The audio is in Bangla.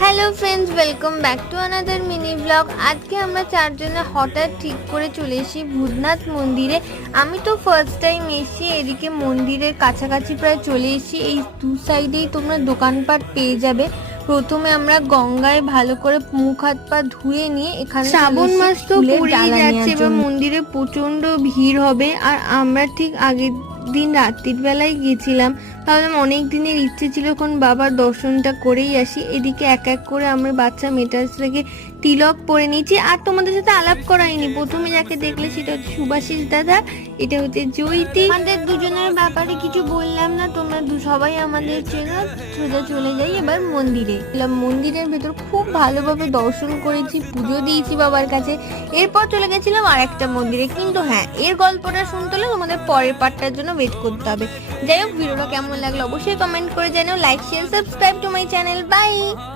Hello friends, welcome back to another mini blog. আজকে আমরা চারজনে হঠাৎ ঠিক করে চলে এসেছি ভূতনাথ মন্দিরে। আমি তো ফার্স্ট টাইম এসেছি, এদিকে মন্দিরের কাছাকাছি প্রায় চলে এসেছি। এই দু সাইডেই তোমরা দোকানপাট পেয়ে যাবে। প্রথমে আমরা গঙ্গায় ভালো করে মুখ হাত পা ধুয়ে নিয়ে এখানে শ্রাবণ মাস তো পড়েই যাচ্ছে, এবার মন্দিরে প্রচন্ড ভিড় হবে। আর আমরা ঠিক আগের দিন রাত্রির বেলায় গেছিলাম, ভাবলাম অনেক দিনের ইচ্ছে ছিল এখন বাবার দর্শনটা করেই আসি। এদিকে এক এক করে আমরা বাচ্চা মেটার্সটাকে তিলক পরে নিয়েছি। আর তোমাদের সাথে আলাপ করাইনি, প্রথমে যাকে দেখলে সেটা হচ্ছে সুভাষিস দাদা, এটা হচ্ছে জয়িতি। আমাদের দুজনের ব্যাপারে কিছু বললাম না, তোমরা সবাই আমাদের চেনো। সোজা চলে যাই এবার মন্দিরে। মন্দিরের ভেতর খুব ভালোভাবে দর্শন করেছি, পুজো দিয়েছি বাবার কাছে। এরপর চলে গেছিলাম আর একটা মন্দিরে, কিন্তু হ্যাঁ, এর গল্পটা শুনতে হলে তোমাদের পরের পার্টটার জন্য ওয়েট করতে হবে। যাই হোক, ভিডিওটা কেমন লাগলো অবশ্যই কমেন্ট করে জানাও। Like share subscribe to my channel. By.